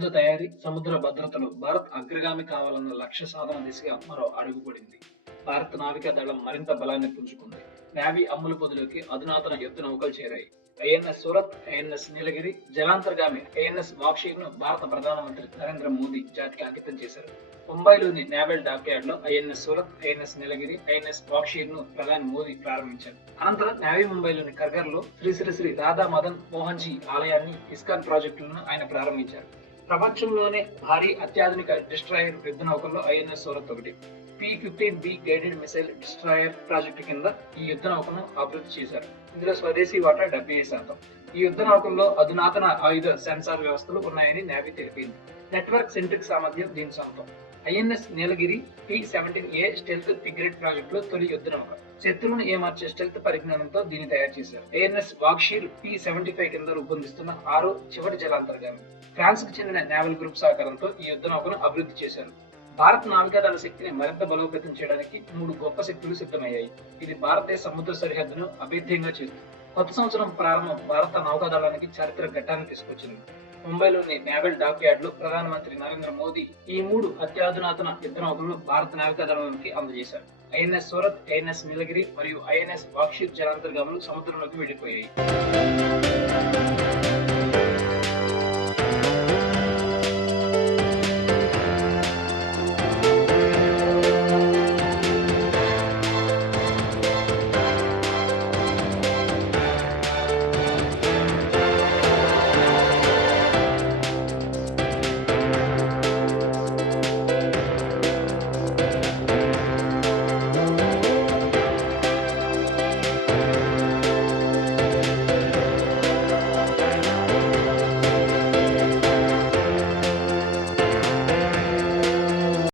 సాయుధ తయారీ, సముద్ర భద్రతలో భారత్ అగ్రగామి కావాలన్న లక్ష్య సాధన దిశగా మరో అడుగు పడింది. భారత నావికా దళం మరింత బలాన్ని పుంజుకుంది. నేవీ అమ్ముల పొదిలోకి అధునాతన యుద్ధ నౌకలు చేరాయి. ఐఎన్ఎస్ సూరత్, ఐఎన్ఎస్ నీలగిరి, జలాంతర్గామి ఐఎన్ఎస్ వాక్షీర్ ను భారత ప్రధానమంత్రి నరేంద్ర మోదీ జాతికి అంకితం చేశారు. ముంబైలోని నేవల్ డాక్యార్డ్ లో ఐఎన్ఎస్ సూరత్, ఐఎన్ఎస్ నీలగిరి, ఐఎన్ఎస్ వాక్షీర్ ను ప్రధాని మోదీ ప్రారంభించారు. అనంతరం నేవీ ముంబైలోని కర్గర్ లో శ్రీ శ్రీ శ్రీ రాధా మదన్ మోహన్ జీ ఆలయాన్ని, ఇస్కాన్ ప్రాజెక్టులను ఆయన ప్రారంభించారు. ప్రపంచంలోనే భారీ అత్యాధునిక డిస్ట్రాయర్ యుద్ధ నౌకల్లో ఐఎన్ఎస్ సూరత్ ఒకటి. P-15B guided missile destroyer project కింద ఈ యుద్ధ నౌకను అభివృద్ధి చేశారు. ఇందులో స్వదేశీ వాటా 70%. ఈ యుద్ధ నౌకల్లో అధునాతన ఆయుధ సెన్సార్ వ్యవస్థలు ఉన్నాయని నేవీ తెలిపింది. నెట్వర్క్ సెంట్రిక్ సామర్థ్యం దీని సొంతం. ఐఎన్ఎస్ నీలగిరి P-17A స్టెల్త్ ఫ్రిగేట్ ప్రాజెక్ట్ లో తొలి యుద్ధ నౌక. శత్రువును ఏమార్చే స్టెల్త్ పరిజ్ఞానంతో దీన్ని తయారు చేశారు. ఐఎన్ఎస్ వాక్షీర్ P-75 కింద రూపొందిస్తున్న 6వ చివరి జలాంతర్గామి. ఫ్రాన్స్ కు చెందిన నేవల్ గ్రూప్ సహకారంతో ఈ యుద్ధ నౌకను అభివృద్ధి చేశారు. భారత నావికాదళ శక్తిని మరింత బలోపేతం చేయడానికి 3 గొప్ప శక్తులు సిద్ధమయ్యాయి. ఇది భారతీయ సముద్ర సరిహద్దును అభేద్యంగా చేస్తుంది. కొత్త సంవత్సరం ప్రారంభం భారత నౌకాదళానికి చారిత్రక ఘట్టాన్ని తీసుకొచ్చింది. ముంబైలోని నేవల్ డాక్యార్డ్ లో ప్రధానమంత్రి నరేంద్ర మోదీ ఈ 3 అత్యాధునాతన యుద్ధ నౌకలను భారత నావికాదళానికి అందజేశారు. ఐఎన్ఎస్ సూరత్, ఐఎన్ఎస్ నీలగిరి మరియు ఐఎన్ఎస్ వాక్షీర్ జలాంతర్గాములు సముద్రంలోకి వెళ్లిపోయాయి.